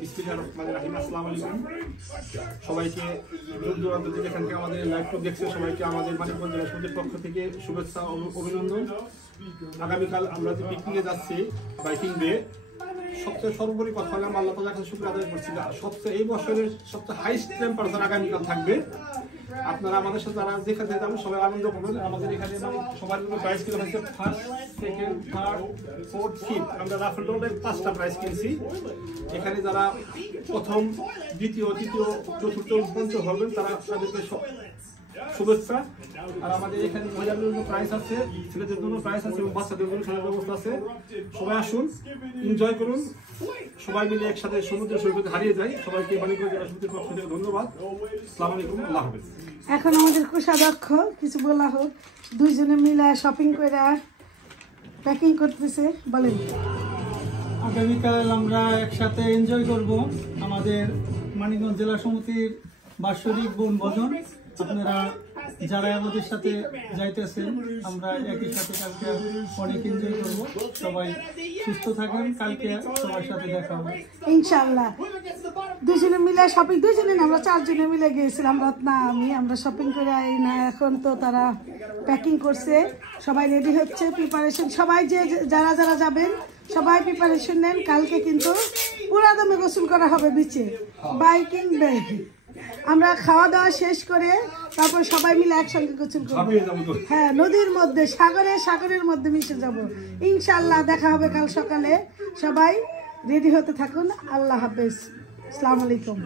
আসসালামু আলাইকুম সবাইকে, দূর দূরান্ত থেকে এখান থেকে আমাদের লাইভটা দেখছে সবাইকে আমাদের মানিকগঞ্জ জেলা সমিতির পক্ষ থেকে শুভেচ্ছা ও অভিনন্দন। আগামীকাল আমরা যে পিকনিকে যাচ্ছি বাইকিং ডে, সবচেয়ে সর্বোপরি কথা হলে আল্লাহ তাআলার কাছে শুকর আদায় করছি, সবচেয়ে এই বছরের সবচেয়ে হাইস্ট টেম্পারেচার আগামীকাল থাকবে। আপনারা আমাদের সাথে যারা যেখানে যাবেন সবাই আনন্দ করবেন। আমাদের এখানে সবার জন্য প্রাইস কিলো হচ্ছে first, second, third, fourth, fifth. আমরা রাফেল ড্রতে 5টা প্রাইস কিনছি। এখানে যারা প্রথম, দ্বিতীয়, তৃতীয়, চতুর্থ, পঞ্চম হবেন তারা তাদেরকে শুভেচ্ছা। আর আমাদের এখানে মহিলাদের জন্য প্রাইস আছে, ছেলেদের জন্য প্রাইস আছে এবং বাচ্চাদের জন্য খেলার ব্যবস্থা আছে। সবাই আসুন, এনজয় করুন, সবাই মিলে একসাথে সমুদ্র সৈকতে হারিয়ে যাই। সবাইকে মানিকগঞ্জ জেলা সমিতির পক্ষ থেকে ধন্যবাদ। আসসালামু আলাইকুম, আল্লাহ হাফেজ। এখন আমাদের কোষাধ্যক্ষ কিছু বলা হোক, দুইজনে মিলে শপিং করে প্যাকিং করতেছে, বলেন। আগামীকাল আমরা একসাথে এনজয় করব আমাদের মানিকগঞ্জ জেলা সমিতির বাৎসরিক বনভোজন। আপনারা যারা আমাদের সাথে যাইতেছেন আমরা একই সাথে কালকে অনেক এনজয় করব। সবাই সুস্থ থাকেন, কালকে সবার সাথে দেখা হবে ইনশাআল্লাহ। দুজনে মিলে শপিং, দুজনে না, আমরা 4 জনে মিলে গিয়েছিলাম, রত্না আমরা শপিং করে আই না। এখন তো তারা প্যাকিং করছে, সবাই রেডি হচ্ছে, প্রিপারেশন। সবাই যারা যারা যাবেন সবাই প্রিপারেশন নেন। কালকে কিন্তু পুরা দমে গোসল করা হবে বিচে, বাইকিং ডে। আমরা খাওয়া দাওয়া শেষ করে তারপর সবাই মিলে একসঙ্গে গোসল করবো। হ্যাঁ, নদীর মধ্যে, সাগরের মধ্যে মিশে যাব ইনশাআল্লাহ। দেখা হবে কাল সকালে। সবাই রেডি হতে থাকুন। আল্লাহ হাফেজ, আসসালামু আলাইকুম।